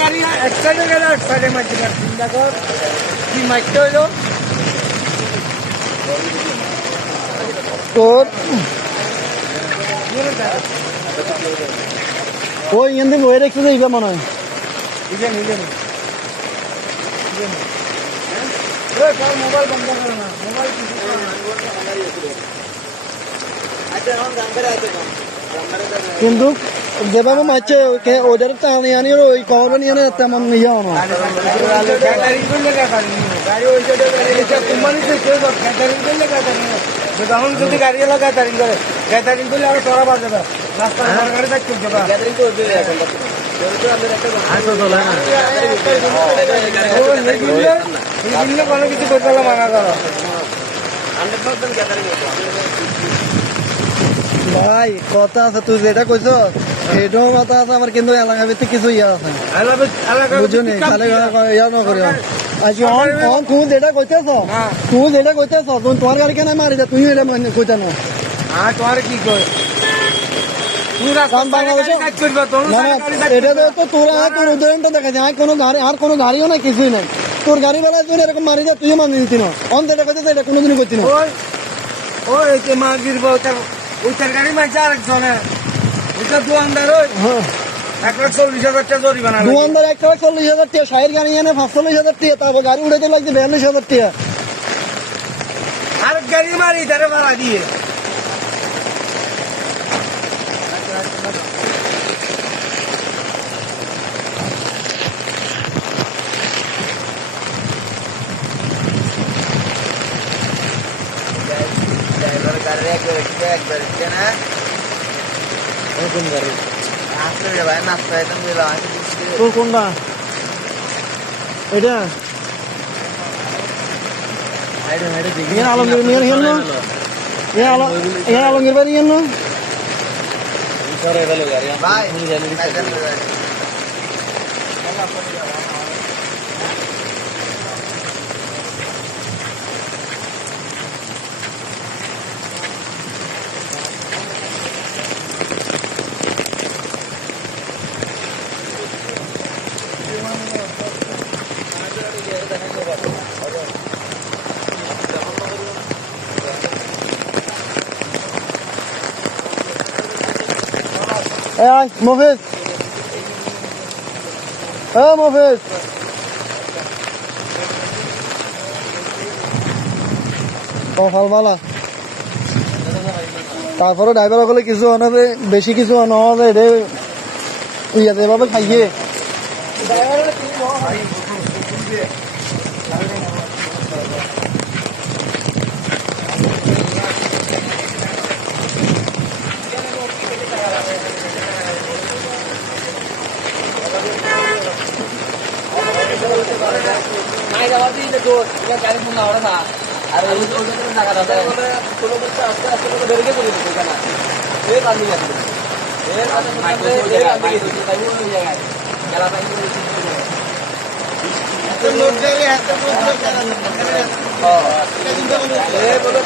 গাড়ি এক সাইডে গেলে এক সাইডে মারতে পারে, চিন্তা কর কি মারতে হইলো তোর ওই এখান বয়ে রেখেছে যে এইবার মনে হয় মোবাইল বন্ধ করে না, মোবাইল কিছু করে না। কিন্তু যেভাবে মারছে ওদের টানি আনি ওই কবর নিয়ে আনে তেমন নিয়ে আনো যখন যদি গাড়ি এলো গ্যাদারিং করে, গ্যাদারিং করলে আরো চড়া বাজে না, রাস্তায় গাড়ি থাকতে কোনো কিছু করতে হলে মানা করো। ভাই কথা আছে, তুই যেটা কইছ এটাও কথা আছে আমার, কিন্তু এলাকা ভিত্তিক কিছু ইয়ে আছে বুঝলি, খালি ইয়া ন করি আজ তুই যেটা কইতেছ, তুই যেটা কইতেছ তুমি তোমার গাড়ি কেন মারি যা, তুই এটা কইতে না তোমার কি কয় এটা তো তোরা তোর উদাহরণটা দেখা যায়, কোনো গাড়ি আর কোনো গাড়িও নাই, কিছুই নাই, তোর গাড়ি বেলায় তুই এরকম মারি যা, তুইও মানি দিতি না অন্ত এটা কইতে এটা কোনোদিনই করতি না। ওই মাছ দিব ওইটার গাড়ি মারছে আরেকজনের, ওইটা দোকানদার ওই 1,40,000 টাকা জরিমানা, দোকানদার 1,40,000 টাকা, শাহির গাড়ি এনে 45,000 টাকা, তারপর গাড়ি উড়াইতে লাগছে 42,000 টাকা। আরেক গাড়ি মারি তারে ভাড়া দিয়ে তোর কোনটা এটা আলমগীর নিয়ে গেল না, আলমগীর বাড়ি গেল না মফিজ, মফিজ সকালবেলা তারপরে ড্রাইভার হলে কিছু আনাবে, বেশি কিছু আনা হবে এটা ইয়াতে এভাবে খাইয়ে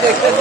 দেখতে